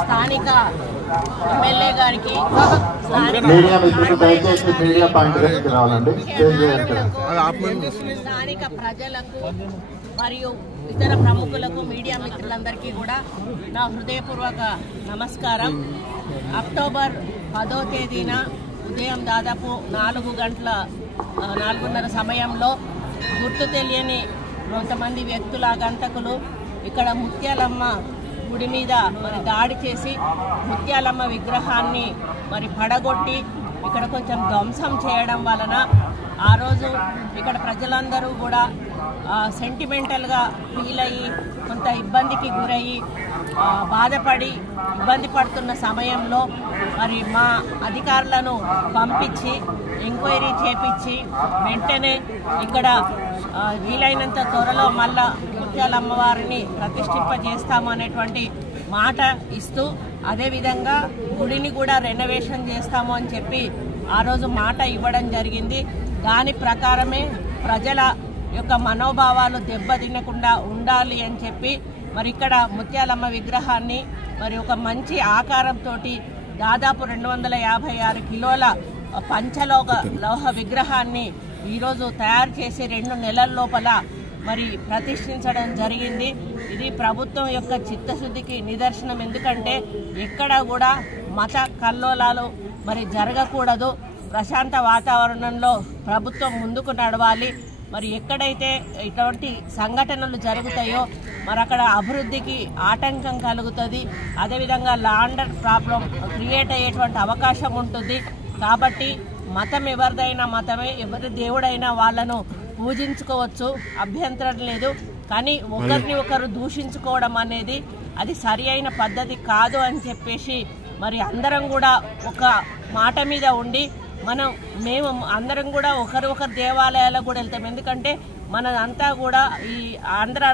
స్థానిక ఎమ్మెల్యే గారికి స్థానిక ప్రజలకు మరియు ఇతర ప్రముఖులకు మీడియా మిత్రులందరికీ కూడా నా హృదయపూర్వక నమస్కారం. అక్టోబర్ 10వ తేదీన ఉదయం దాదాపు 4:30 సమయంలో గుర్తు తెలియని కొంతమంది వ్యక్తుల ఆగంతకులు ఇక్కడ ముత్యాలమ్మ గుడి మీద మరి దాడి చేసి ముత్యాలమ్మ విగ్రహాన్ని మరి పడగొట్టి ఇక్కడ కొంచెం ధ్వంసం చేయడం వలన ఆ రోజు ఇక్కడ ప్రజలందరూ కూడా సెంటిమెంటల్గా ఫీల్ అయ్యి కొంత ఇబ్బందికి గురయ్యి బాధపడి ఇబ్బంది పడుతున్న సమయంలో మరి మా అధికారులను పంపించి ఎంక్వైరీ చేపించి వెంటనే ఇక్కడ వీలైనంత త్వరలో మళ్ళా ముత్యాలమ్మవారిని ప్రతిష్ఠింపజేస్తాము అనేటువంటి మాట ఇస్తూ అదేవిధంగా గుడిని కూడా రెనోవేషన్ చేస్తాము అని చెప్పి ఆ రోజు మాట ఇవ్వడం జరిగింది. దాని ప్రకారమే ప్రజల యొక్క మనోభావాలు దెబ్బతినకుండా ఉండాలి అని చెప్పి మరి ఇక్కడ ముత్యాలమ్మ విగ్రహాన్ని మరి ఒక మంచి ఆకారంతో దాదాపు 256 కిలోల పంచలోహ విగ్రహాన్ని ఈరోజు తయారు చేసి 2 నెలల లోపల మరి ప్రతిష్ఠించడం జరిగింది. ఇది ప్రభుత్వం యొక్క చిత్తశుద్ధికి నిదర్శనం. ఎందుకంటే ఎక్కడా కూడా మత కల్లోలాలు మరి జరగకూడదు. ప్రశాంత వాతావరణంలో ప్రభుత్వం ముందుకు నడవాలి. మరి ఎక్కడైతే ఇటువంటి సంఘటనలు జరుగుతాయో మరి అక్కడ అభివృద్ధికి ఆటంకం కలుగుతుంది. అదేవిధంగా law and order problem create అయ్యేటువంటి అవకాశం ఉంటుంది. కాబట్టి మతం ఎవరిదైనా మతమే, ఎవరి దేవుడైనా వాళ్ళను పూజించుకోవచ్చు, అభ్యంతరం లేదు. కానీ ఒకరిని ఒకరు దూషించుకోవడం అనేది అది సరి అయిన పద్ధతి కాదు అని చెప్పేసి మరి అందరం కూడా ఒక మాట మీద ఉండి మేము అందరం కూడా ఒకరు దేవాలయాలకు కూడా వెళ్తాం. ఎందుకంటే మనదంతా కూడా ఈ ఆంధ్ర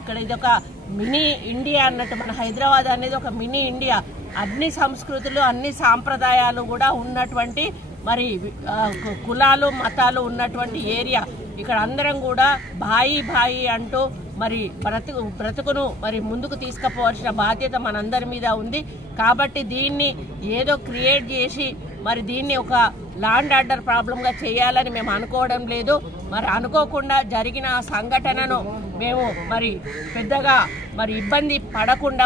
ఇక్కడ ఇది ఒక మినీ ఇండియా అన్నట్టు, మన హైదరాబాద్ అనేది ఒక మినీ ఇండియా. అన్ని సంస్కృతులు అన్ని సాంప్రదాయాలు కూడా ఉన్నటువంటి మరి కులాలు మతాలు ఉన్నటువంటి ఏరియా. ఇక్కడ అందరం కూడా భాయి అంటూ మరి బ్రతుకును మరి ముందుకు తీసుకుపోవాల్సిన బాధ్యత మనందరి మీద ఉంది. కాబట్టి దీన్ని ఏదో క్రియేట్ చేసి మరి దీన్ని ఒక లా అండ్ ఆర్డర్ ప్రాబ్లంగా చేయాలని మేము అనుకోవడం లేదు. మరి అనుకోకుండా జరిగిన సంఘటనను మేము మరి పెద్దగా మరి ఇబ్బంది పడకుండా,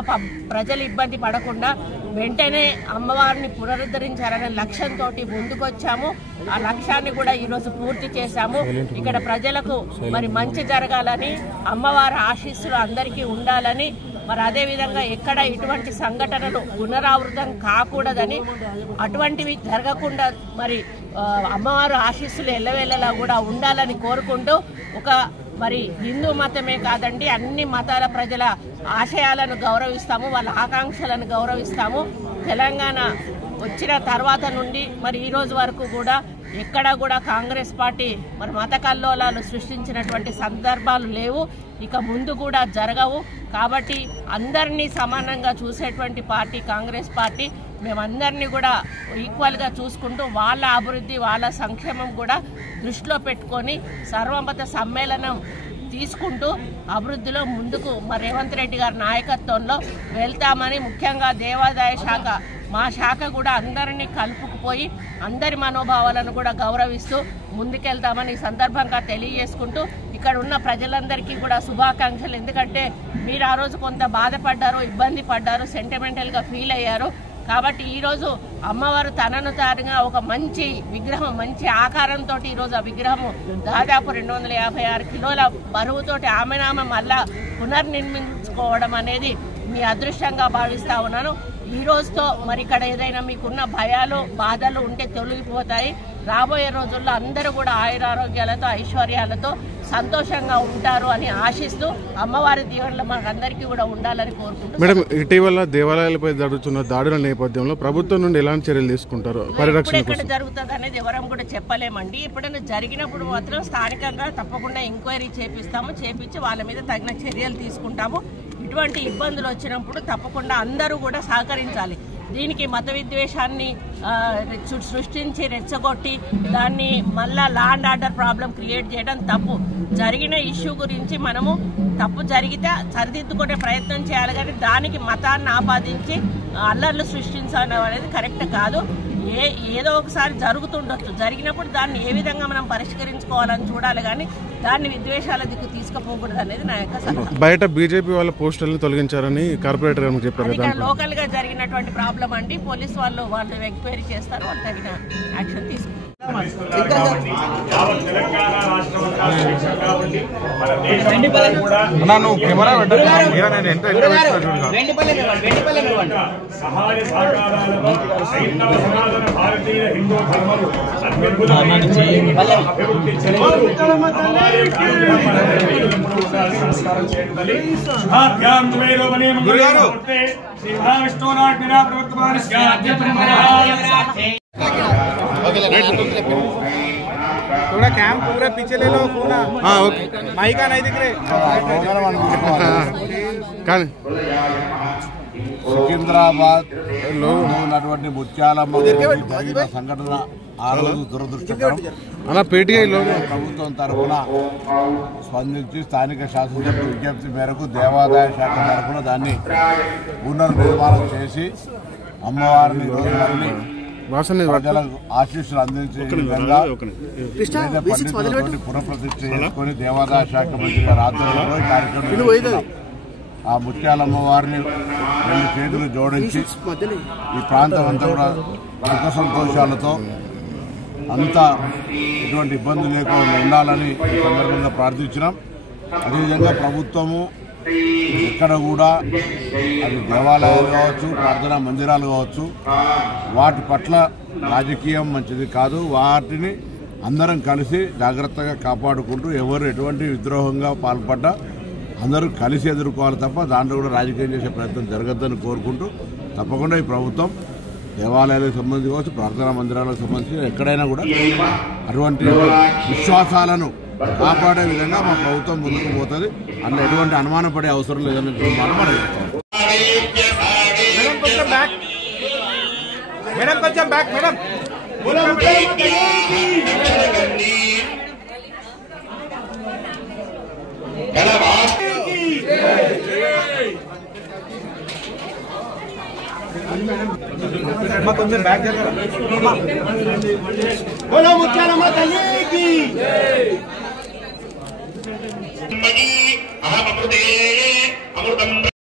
ప్రజలు ఇబ్బంది పడకుండా వెంటనే అమ్మవారిని పునరుద్ధరించాలనే లక్ష్యంతో ముందుకొచ్చాము. ఆ లక్ష్యాన్ని కూడా ఈరోజు పూర్తి చేశాము. ఇక్కడ ప్రజలకు మరి మంచి జరగాలని, అమ్మవారి ఆశీస్సులు అందరికీ ఉండాలని, మరి అదేవిధంగా ఎక్కడ ఇటువంటి సంఘటనలు పునరావృతం కాకూడదని, అటువంటివి జరగకుండా మరి అమ్మవారు ఆశీస్సులు ఎల్లవేళలా కూడా ఉండాలని కోరుకుంటూ మరి హిందూ మతమే కాదండి, అన్ని మతాల ప్రజల ఆశయాలను గౌరవిస్తాము, వాళ్ళ ఆకాంక్షలను గౌరవిస్తాము. తెలంగాణ వచ్చిన తర్వాత నుండి మరి ఈ రోజు వరకు కూడా ఎక్కడా కూడా కాంగ్రెస్ పార్టీ మరి మత కల్లోలాలు సృష్టించినటువంటి సందర్భాలు లేవు, ఇక ముందు కూడా జరగవు. కాబట్టి అందరినీ సమానంగా చూసేటువంటి పార్టీ కాంగ్రెస్ పార్టీ. మేమందరినీ కూడా ఈక్వల్గా చూసుకుంటూ వాళ్ళ అభివృద్ధి వాళ్ళ సంక్షేమం కూడా దృష్టిలో పెట్టుకొని సర్వమత సమ్మేళనం తీసుకుంటూ అభివృద్ధిలో ముందుకు మరి రేవంత్ రెడ్డి గారి నాయకత్వంలో వెళ్తామని, ముఖ్యంగా దేవాదాయ శాఖ మా శాఖ కూడా అందరినీ కలుపుకుపోయి అందరి మనోభావాలను కూడా గౌరవిస్తూ ముందుకెళ్తామని ఈ సందర్భంగా తెలియజేసుకుంటూ ఇక్కడ ఉన్న ప్రజలందరికీ కూడా శుభాకాంక్షలు. ఎందుకంటే మీరు ఆ రోజు కొంత బాధపడ్డారు, ఇబ్బంది పడ్డారు, సెంటిమెంటల్గా ఫీల్ అయ్యారు. కాబట్టి ఈరోజు అమ్మవారు తనను తానుగా ఒక మంచి విగ్రహం, మంచి ఆకారంతో ఈరోజు ఆ విగ్రహము దాదాపు 256 కిలోల బరువుతోటి ఆమెనామె మళ్ళా పునర్నిర్మించుకోవడం అనేది మీ అదృష్టంగా భావిస్తా ఉన్నాను. ఈ రోజుతో మరి ఇక్కడ ఏదైనా మీకున్న భయాలు బాధలు ఉంటే తొలగిపోతాయి. రాబోయే రోజుల్లో అందరూ కూడా ఆయురారోగ్యాలతో ఐశ్వర్యాలతో సంతోషంగా ఉంటారు అని ఆశిస్తూ అమ్మవారి దీవెనలు మనకందరికీ కూడా ఉండాలని కోరుకుంటున్నాం. మేడం, ఇటీవల దేవాలయాలపై జరుగుతున్న దాడుల నేపథ్యంలో ప్రభుత్వం నుండి ఎలాంటి చర్యలు తీసుకుంటారు? పరిరక్షణ ఎక్కడ జరుగుతుంది అనేది ఎవరం కూడా చెప్పలేమండి. ఎప్పుడైనా జరిగినప్పుడు మాత్రం స్థానికంగా తప్పకుండా ఎంక్వైరీ చేపించి వాళ్ళ మీద తగిన చర్యలు తీసుకుంటాము. ఇటువంటి ఇబ్బందులు వచ్చినప్పుడు తప్పకుండా అందరూ కూడా సహకరించాలి. దీనికి మత విద్వేషాన్ని సృష్టించి రెచ్చగొట్టి దాన్ని మళ్ళా law and order problem create చేయడం తప్పు. జరిగిన ఇష్యూ గురించి మనము తప్పు జరిగితే సరిదిద్దుకునే ప్రయత్నం చేయాలి, కానీ దానికి మతాన్ని ఆపాదించి అల్లర్లు సృష్టించడం అనేది కరెక్ట్ కాదు. ఏదో ఒకసారి జరుగుతుండొచ్చు, జరిగినప్పుడు దాన్ని ఏ విధంగా మనం పరిష్కరించుకోవాలని చూడాలి, కానీ దాన్ని విద్వేషాల దిక్కు తీసుకుపోకూడదు అనేది నా యొక్క సలహా. బయట బీజేపీ వాళ్ళ పోస్టర్లను తొలగించారని కార్పొరేటర్ చెప్పారు. లోకల్ గా జరిగినటువంటి ప్రాబ్లం అండి. పోలీసు వాళ్ళు ఎంక్వైరీ చేస్తారు, వాళ్ళు తగిన యాక్షన్ తీసుకుంటారు. భారతీయ హిందూ ధర్మము సంస్కారం చేయాలి. थोड़ा कैम पूरा पीछे ले लो फोन। हाँ ओके, माइक का नहीं दिख रहे। సికింద్రాబాద్ లో ఉన్నటువంటి ముత్యాలమ్మ జరిగిన సంఘటన ఆ రోజు దురదృష్టకరం. ప్రభుత్వం తరఫున స్పందించి స్థానిక శాసనసభ్యుల విజ్ఞప్తి మేరకు దేవాదాయ శాఖ తరఫున దాన్ని పునర్నిర్మాణం చేసి అమ్మవారిని ప్రజలకు ఆశీస్సులు అందించే విధంగా పండితులతో పునఃప్రతిష్ఠ చేసుకుని దేవాదాయ శాఖ మంత్రి గారి ఆధ్వర్యంలో ఈ కార్యక్రమం ఆ ముత్యాలమ్మ వారిని 2 చేతులు జోడించి ఈ ప్రాంతం అంతా కూడా సుఖ సంతోషాలతో అంతా ఎటువంటి ఇబ్బంది లేకుండా ఉండాలని ఈ సందర్భంగా ప్రార్థించినాం. అదేవిధంగా ప్రభుత్వము ఎక్కడ కూడా అది దేవాలయాలు కావచ్చు, ప్రార్థనా మందిరాలు కావచ్చు, వాటి పట్ల రాజకీయం మంచిది కాదు. వాటిని అందరం కలిసి జాగ్రత్తగా కాపాడుకుంటూ ఎవరు ఎటువంటి విద్రోహంగా పాల్పడ్డా అందరూ కలిసి ఎదుర్కోవాలి తప్ప దాంట్లో కూడా రాజకీయం చేసే ప్రయత్నం జరగద్దని కోరుకుంటూ తప్పకుండా ఈ ప్రభుత్వం దేవాలయాలకు సంబంధించి కావచ్చు, ప్రార్థనా మందిరాలకు సంబంధించి ఎక్కడైనా కూడా అటువంటి విశ్వాసాలను కాపాడే విధంగా మా ప్రభుత్వం ముందుకు పోతుంది. అందులో ఎటువంటి అనుమానం పడే అవసరం లేదని కొంచెం బ్యాక్ జరగరా.